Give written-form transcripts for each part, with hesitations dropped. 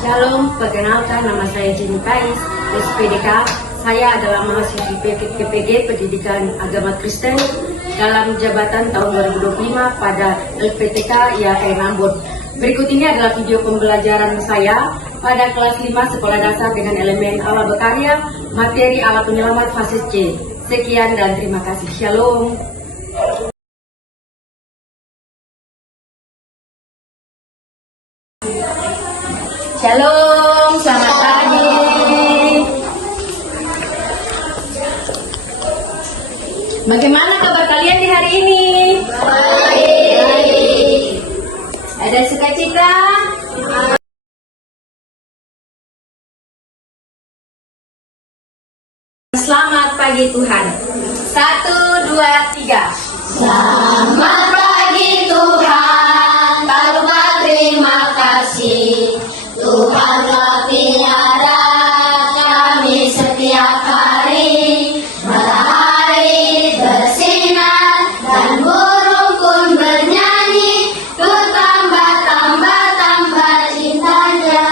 Shalom, perkenalkan nama saya Jenny Kais, SPDK. Saya adalah mahasiswi PPG Pendidikan Agama Kristen dalam jabatan tahun 2025 pada LPTK IAIN Ambon. Berikut ini adalah video pembelajaran saya pada kelas 5 sekolah dasar dengan elemen Allah berkarya, materi Allah penyelamat fase C. Sekian dan terima kasih. Shalom. Shalom, selamat pagi. Bagaimana kabar kalian di hari ini? Baik. Ada sukacita? Selamat pagi Tuhan. 1, 2, 3. Selamat pagi Tuhan, tanpa terima kasih. Tuhan telah pelihara kami setiap hari. Matahari bersinar dan burung pun bernyanyi. Tambah cintanya.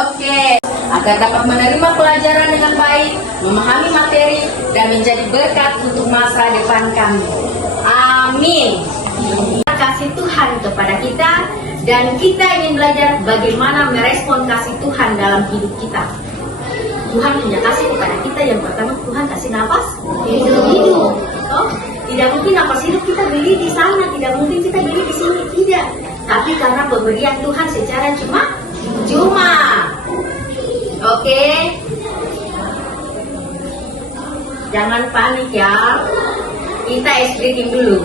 Oke, agar dapat menerima pelajaran dengan baik, memahami materi, dan menjadi berkat untuk masa depan kami. Amin. Terima kasih Tuhan kepada kita, dan kita ingin belajar bagaimana merespon kasih Tuhan dalam hidup kita. Tuhan punya kasih kepada kita. Yang pertama, Tuhan kasih nafas hidup. Oh, tidak mungkin nafas hidup kita beli di sana, tidak mungkin kita beli di sini, tidak. Tapi karena pemberian Tuhan secara cuma. Oke. Jangan panik ya. Kita ice breaking dulu.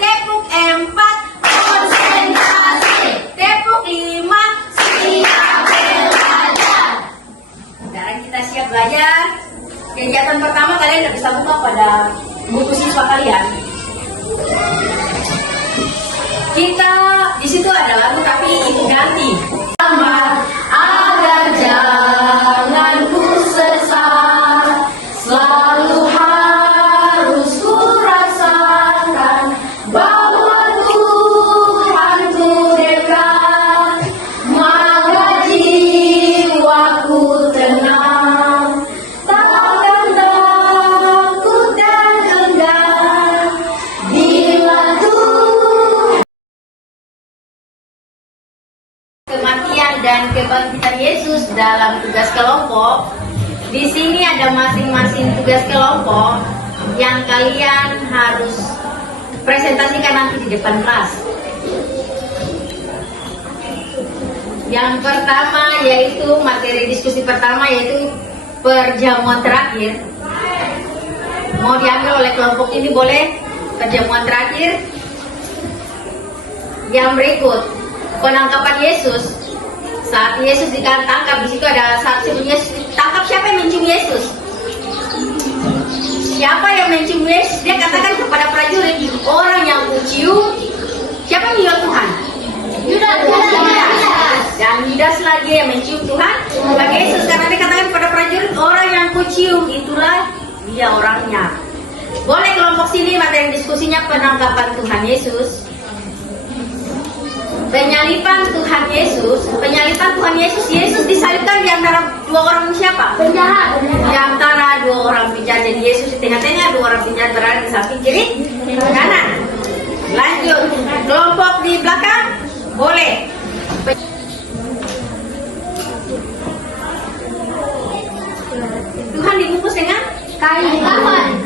Tepuk 4, konsentrasi. Tepuk 5, siap belajar. Sekarang kita siap belajar. Kegiatan pertama, kalian tidak bisa buka pada buku siswa kalian. Kita di situ ada lagu tapi ibu ganti. Agar jangan ku sesat, selalu harus ku rasakan bahwa Tuhan ku dekat, maka jiwaku tenang, takkan takut dan enggan bila Tuhan. Kematian dan kebangkitan Yesus dalam tugas kelompok. Di sini ada masing-masing tugas kelompok yang kalian harus presentasikan nanti di depan kelas. Yang pertama yaitu materi diskusi pertama, yaitu perjamuan terakhir. Mau diambil oleh kelompok ini boleh perjamuan terakhir. Yang berikut, penangkapan Yesus. Saat Yesus ditangkap, di situ ada saksi Yesus tangkap. Siapa yang mencium Yesus? Siapa yang mencium Yesus? Dia katakan kepada prajurit, orang yang kucium. Siapa yang mencium Tuhan? Yudas. Dan Yudas lagi yang mencium Tuhan bagi Yesus, karena dia katakan kepada prajurit, orang yang kucium itulah dia orangnya. Boleh kelompok sini materi diskusinya penangkapan Tuhan Yesus. Penyaliban Tuhan Yesus. Yesus disalibkan di antara dua orang siapa? Penjahat. Di antara dua orang penjahat. Jadi Yesus di tengah-tengah, dua orang penjahat berada di samping kiri kanan. Lanjut, kelompok di belakang boleh. Tuhan dibungkus dengan kain kafan.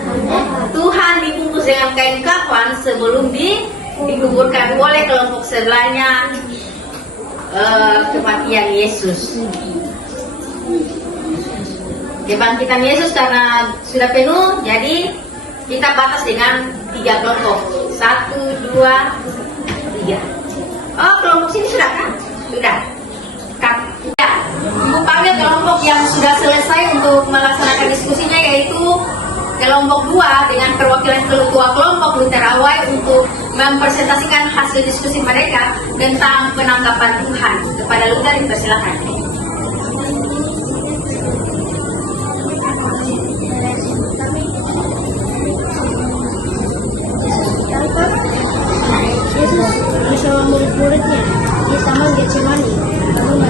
Tuhan dibungkus dengan kain kafan sebelum dikuburkan. Boleh kelompok sebelahnya kematian Yesus. Kebangkitan Yesus karena sudah penuh, jadi kita batas dengan 3 kelompok. 1, 2, 3. Oh, kelompok sini sudah kan? Sudah. Ya, Ibu panggil kelompok yang sudah selesai untuk melaksanakan diskusinya, yaitu kelompok 2 dengan perwakilan ketua kelompok Luther Awai untuk mempresentasikan hasil diskusi mereka tentang penangkapan Tuhan. Kepada Luther, dipersilakan. Yesus bersama murid-muridnya di Taman Getsemani, lalu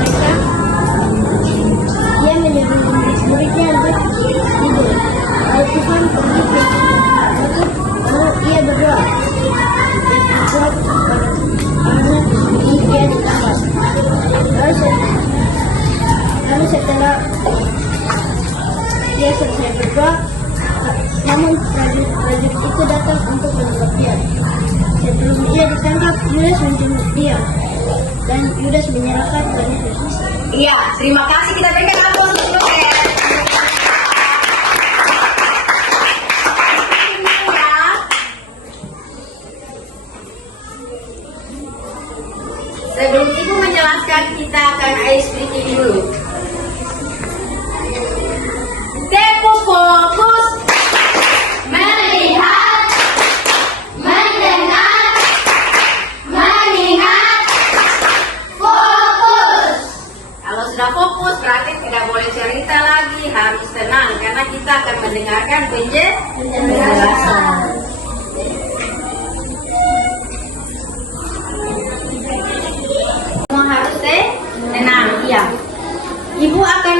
Yudas menjemput dia, dan Yudas menyerahkan Tuhan Yesus. Iya, terima kasih. Kita berikan aplaus untuk Loket. Sebelum Ibu menjelaskan, kita akan ice breaking dulu. Tempo fokus. Melihat, mendengar, mengingat, fokus. Kalau sudah fokus berarti tidak boleh cerita lagi, harus tenang karena kita akan mendengarkan penjelasan. Semua harus tenang, ya. Ibu akan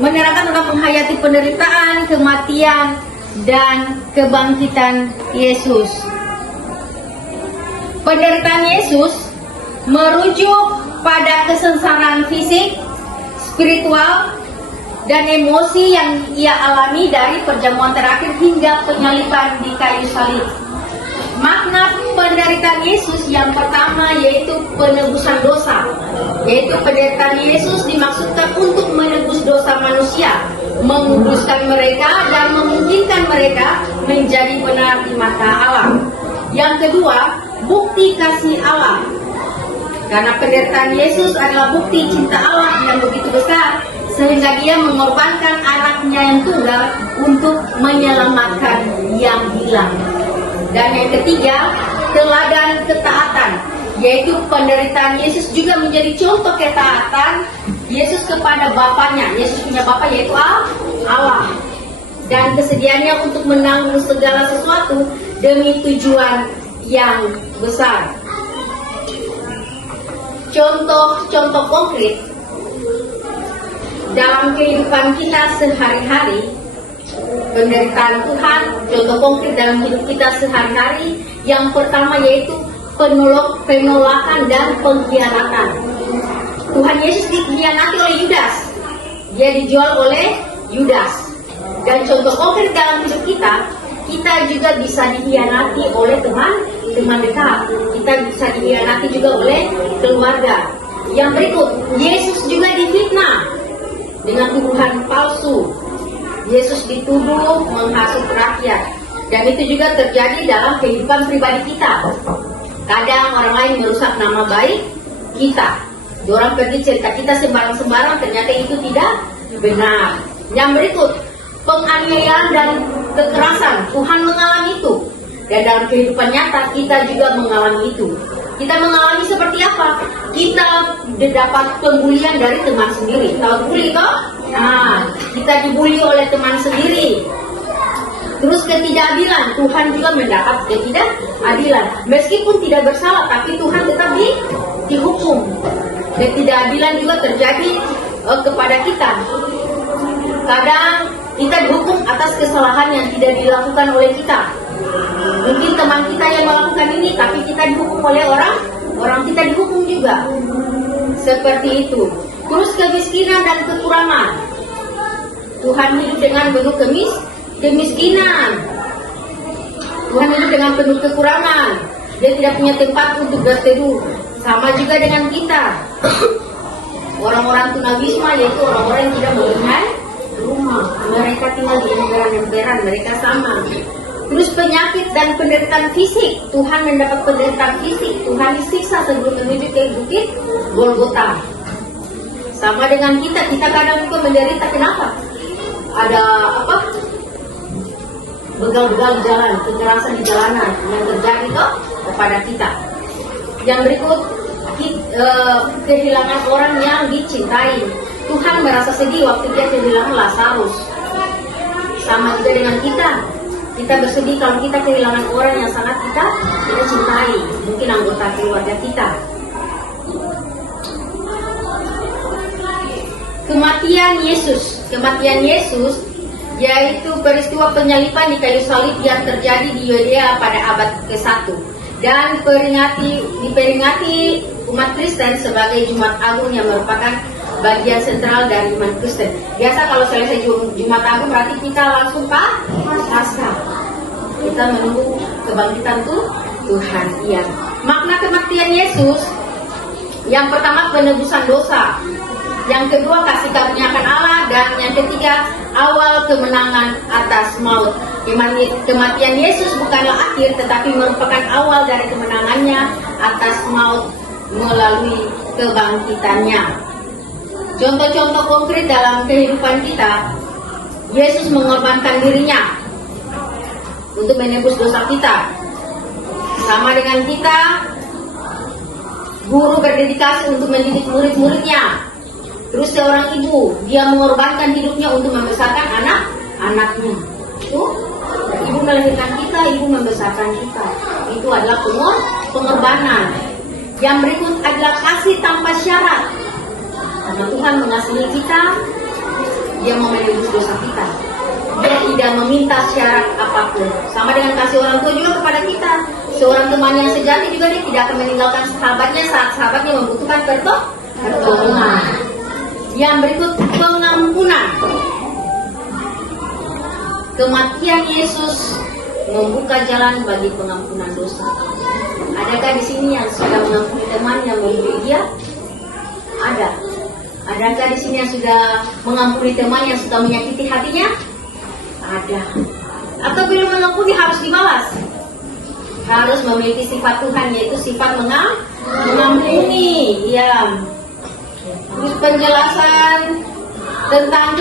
menerangkan tentang menghayati penderitaan, kematian, dan kebangkitan Yesus. Penderitaan Yesus merujuk pada kesengsaraan fisik, spiritual, dan emosi yang ia alami dari perjamuan terakhir hingga penyaliban di kayu salib. Makna penderitaan Yesus yang pertama yaitu penebusan dosa, yaitu penderitaan Yesus dimaksudkan untuk menebus dosa manusia, menguduskan mereka dan memungkinkan mereka menjadi benar di mata Allah. Yang kedua, bukti kasih Allah. Karena penderitaan Yesus adalah bukti cinta Allah yang begitu besar, sehingga dia mengorbankan anaknya yang tunggal untuk menyelamatkan yang hilang. Dan yang ketiga, teladan ketaatan, yaitu penderitaan Yesus juga menjadi contoh ketaatan Yesus kepada Bapaknya. Yesus punya Bapa yaitu Allah. Dan kesediaannya untuk menanggung segala sesuatu demi tujuan yang besar. Contoh-contoh konkret dalam kehidupan kita sehari-hari, penderitaan Tuhan, contoh konkret dalam hidup kita sehari-hari, yang pertama yaitu penolakan dan pengkhianatan. Tuhan Yesus dikhianati oleh Yudas, dia dijual oleh Yudas. Dan contoh konkret dalam hidup kita juga bisa dikhianati oleh teman dekat, kita bisa dikhianati juga oleh keluarga. Yang berikut, Yesus juga difitnah dengan tuduhan palsu. Yesus dituduh menghasut rakyat, dan itu juga terjadi dalam kehidupan pribadi kita. Kadang orang lain merusak nama baik kita. Orang pergi cerita kita sembarang-sembarang, ternyata itu tidak benar. Yang berikut, penganiayaan dan kekerasan. Tuhan mengalami itu, dan dalam kehidupan nyata kita juga mengalami itu. Kita mengalami seperti apa? Kita dapat pembulian dari teman sendiri. Tahu bully kok? Nah, kita dibully oleh teman sendiri. Terus ketidakadilan, Tuhan juga mendapat ketidakadilan. Meskipun tidak bersalah, tapi Tuhan tetap dihukum. Ketidakadilan juga terjadi kepada kita. Kadang kita dihukum atas kesalahan yang tidak dilakukan oleh kita. Mungkin teman kita yang melakukan ini, tapi kita dihukum oleh orang kita dihukum juga. Seperti itu. Terus kemiskinan dan kekurangan. Tuhan hidup dengan penuh kemiskinan. Tuhan hidup dengan penuh kekurangan. Dia tidak punya tempat untuk berteduh. Sama juga dengan kita. Orang-orang tunawisma yaitu orang-orang yang tidak mempunyai rumah. Mereka tinggal di emperan-emperan, mereka sama. Terus penyakit dan penderitaan fisik. Tuhan mendapat penderitaan fisik. Tuhan disiksa sebelum menuju ke bukit Golgota. Sama dengan kita kadang juga menderita. Kenapa? Ada apa? Begal-begal di jalan, kekerasan di jalanan yang terjadi kepada kita. Yang berikut, kehilangan orang yang dicintai. Tuhan merasa sedih waktu dia kehilangan Lazarus. Sama juga dengan kita. Kita bersedih kalau kita kehilangan orang yang sangat kita cintai, mungkin anggota keluarga kita. Kematian Yesus yaitu peristiwa penyaliban di kayu salib yang terjadi di Yudea pada abad ke-1 dan diperingati umat Kristen sebagai Jumat Agung yang merupakan bagian sentral dari iman Kristen. Biasa kalau selesai Jumat Agung berarti kita langsung Paskah. Kita menunggu kebangkitan Tuhan. Iya. Makna kematian Yesus, yang pertama penebusan dosa, yang kedua kasih karunia akan Allah, dan yang ketiga awal kemenangan atas maut. Kematian Yesus bukanlah akhir, tetapi merupakan awal dari kemenangannya atas maut melalui kebangkitannya. Contoh-contoh konkret dalam kehidupan kita, Yesus mengorbankan dirinya untuk menebus dosa kita. Sama dengan kita, guru berdedikasi untuk mendidik murid-muridnya. Terus seorang ibu, dia mengorbankan hidupnya untuk membesarkan anak-anaknya. Itu, ibu melahirkan kita, ibu membesarkan kita. Itu adalah pengorbanan. Yang berikut adalah kasih tanpa syarat. Karena Tuhan mengasihi kita, dia mau menebus dosa kita. Dia tidak meminta syarat apapun. Sama dengan kasih orang tua juga kepada kita. Seorang teman yang sejati juga dia tidak akan meninggalkan sahabatnya saat sahabatnya membutuhkan pertolongan. Yang berikut pengampunan. Kematian Yesus membuka jalan bagi pengampunan dosa. Adakah di sini yang sudah mengampuni teman yang melebihi dia? Ada. Adakah di sini yang sudah mengampuni teman yang sudah menyakiti hatinya? Ada. Atau bila mengampuni harus dibalas? Harus memiliki sifat Tuhan, yaitu sifat mengampuni. Ya. Terus penjelasan tentang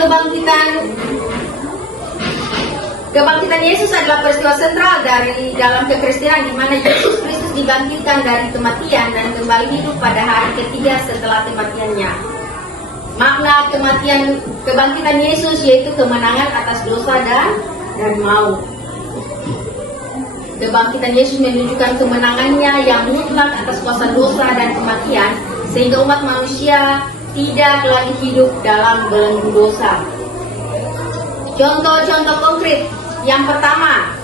kebangkitan Yesus adalah peristiwa sentral dari dalam kekristenan, di mana Yesus Kristus dibangkitkan dari kematian dan kembali hidup pada hari ketiga setelah kematiannya. Makna kebangkitan Yesus yaitu kemenangan atas dosa dan maut. Kebangkitan Yesus menunjukkan kemenangannya yang mutlak atas kuasa dosa dan kematian, sehingga umat manusia tidak lagi hidup dalam belenggu dosa. Contoh-contoh konkret. Yang pertama,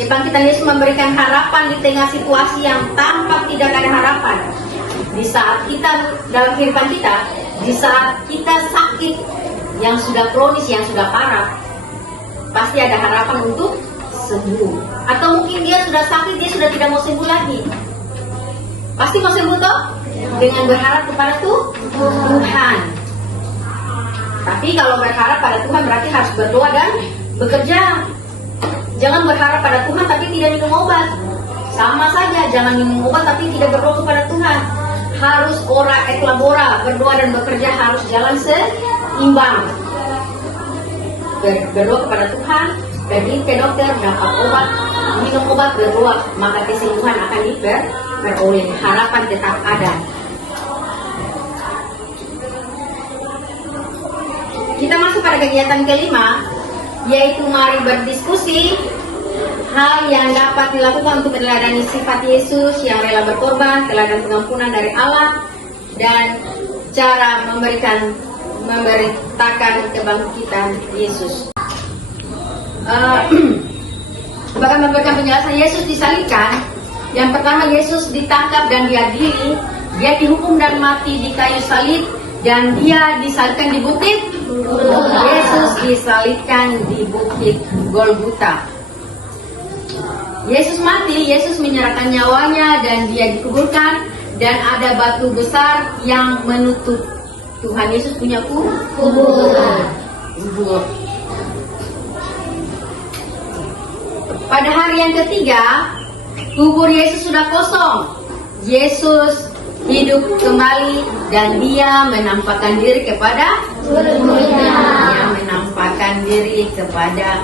kebangkitan Yesus memberikan harapan di tengah situasi yang tampak tidak ada harapan. Di saat kita, dalam kehidupan kita, di saat kita sakit yang sudah kronis, yang sudah parah, pasti ada harapan untuk sembuh. Atau mungkin dia sudah sakit, dia sudah tidak mau sembuh lagi. Pasti mau sembuh toh? Dengan berharap kepada Tuhan. Tapi kalau berharap pada Tuhan berarti harus berdoa dan bekerja. Jangan berharap pada Tuhan tapi tidak minum obat. Sama saja, jangan minum obat tapi tidak berdoa kepada Tuhan. Harus ora et labora, berdoa dan bekerja harus jalan seimbang. Berdoa kepada Tuhan, pergi ke dokter, dapat obat, minum obat, berdoa, maka kesembuhan akan diperoleh. Harapan tetap ada. Kita masuk pada kegiatan kelima, yaitu mari berdiskusi hal yang dapat dilakukan untuk meneladani sifat Yesus yang rela berkorban, teladan pengampunan dari Allah, dan cara memberitakan kebangkitan Yesus. Bahkan memberikan penjelasan Yesus disalibkan. Yang pertama, Yesus ditangkap dan diadili, dia dihukum dan mati di kayu salib, dan dia disalibkan di bukit. Yesus disalibkan di bukit Golgota. Yesus mati, Yesus menyerahkan nyawanya dan dia dikuburkan, dan ada batu besar yang menutup. Tuhan Yesus punya kubur. Pada hari yang ketiga, kubur Yesus sudah kosong. Yesus hidup kembali dan dia menampakkan diri kepada murid-muridnya. Dia menampakkan diri kepada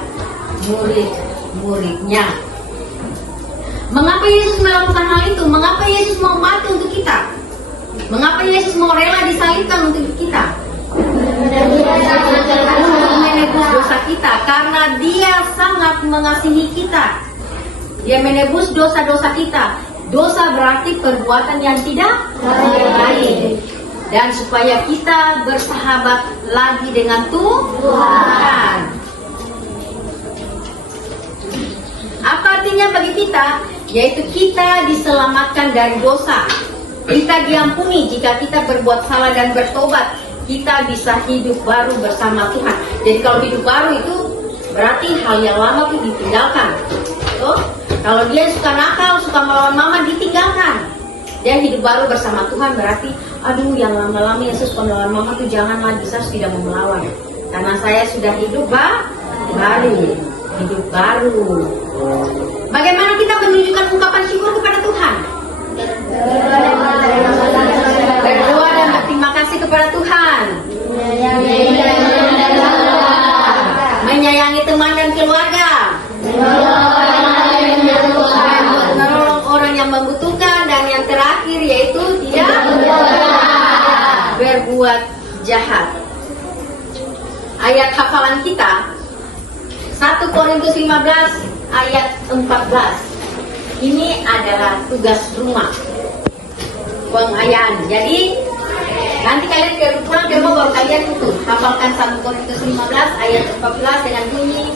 murid-muridnya. Mengapa Yesus melakukan hal itu? Mengapa Yesus mau mati untuk kita? Mengapa Yesus mau rela disalibkan untuk kita? Untuk menebus dosa kita, karena dia sangat mengasihi kita. Dia menebus dosa-dosa kita. Dosa berarti perbuatan yang tidak baik. Dan supaya kita bersahabat lagi dengan Tuhan. Apa artinya bagi kita? Yaitu kita diselamatkan dari dosa. Kita diampuni jika kita berbuat salah dan bertobat. Kita bisa hidup baru bersama Tuhan. Jadi kalau hidup baru itu berarti hal yang lama itu ditinggalkan. Kalau dia suka nakal, suka melawan mama, ditinggalkan. Dia hidup baru bersama Tuhan, berarti aduh yang lama-lama Yesus melawan mama tuh janganlah, bisa tidak mau melawan. Karena saya sudah hidup baru. Hidup baru. Bagaimana kita menunjukkan ungkapan syukur kepada Tuhan? Berdoa dan berterima kasih kepada Tuhan. Menyayangi teman dan keluarga. Menolong orang yang membutuhkan. Dan yang terakhir yaitu dia berbuat jahat. Ayat hafalan kita 1 Korintus 15 ayat 14. Ini adalah tugas rumah pengayaan. Jadi nanti kalian pulang ke rumah baru kalian itu hafalkan 1 Korintus 15 ayat 14 dengan bunyi,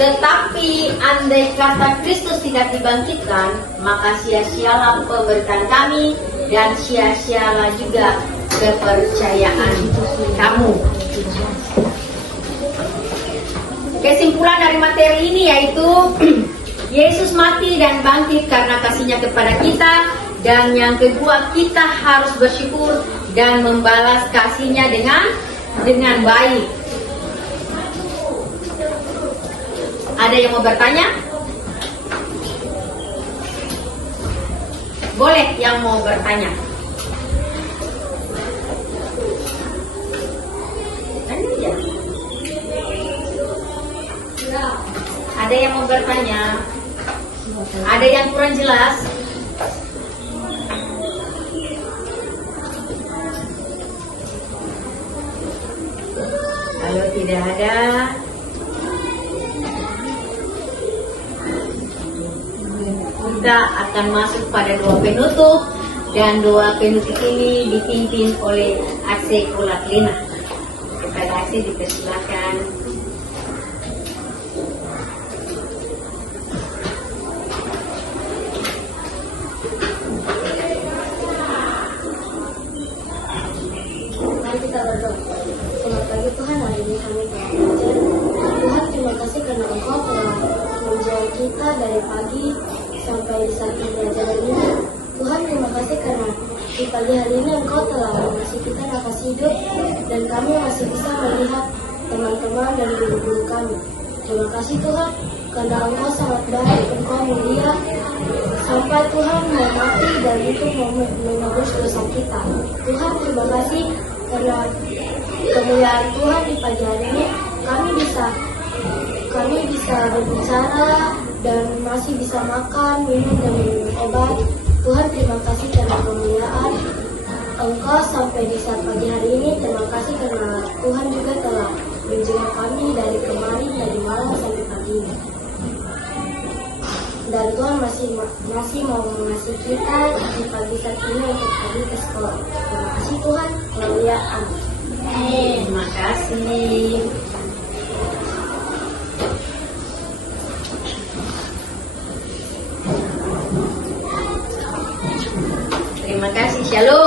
tetapi andai kata Kristus tidak dibangkitkan, maka sia-sialah pemberitaan kami dan sia-sialah juga kepercayaan kamu. Kesimpulan dari materi ini yaitu Yesus mati dan bangkit karena kasih-Nya kepada kita, dan yang kedua kita harus bersyukur dan membalas kasih-Nya dengan baik. Ada yang mau bertanya? Boleh yang mau bertanya. Ada yang mau bertanya? Ada yang kurang jelas? Kalau tidak ada, kita akan masuk pada doa penutup, dan doa penutup ini dipimpin oleh Akse Kulaklina. Kepada Akse dipersilakan. Selamat pagi Tuhan, hari ini kami telah belajar. Tuhan, terima kasih karena Engkau telah menjaga kita dari pagi sampai di saat belajar ini. Tuhan, terima kasih karena di pagi hari ini Engkau telah mengasihi kita nafas hidup, dan kami masih bisa melihat teman-teman dan guru-guru kami. Terima kasih Tuhan, karena Engkau sangat baik, Engkau mulia, sampai Tuhan mau mati dan itu mau menebus dosa kita. Tuhan, terima kasih karena kemuliaan Tuhan di pagi hari ini kami bisa berbicara dan masih bisa makan, minum dan minum obat. Tuhan, terima kasih karena kemuliaan Engkau sampai di saat pagi hari ini. Terima kasih karena Tuhan juga telah menjaga kami dari kemarin, dari malam sampai pagi ini. Dan Tuhan masih mau mengasihi kita di pagi saat ini untuk pergi ke sekolah. Terima kasih Tuhan, kemuliaan. Terima kasih. Terima kasih. Shalom.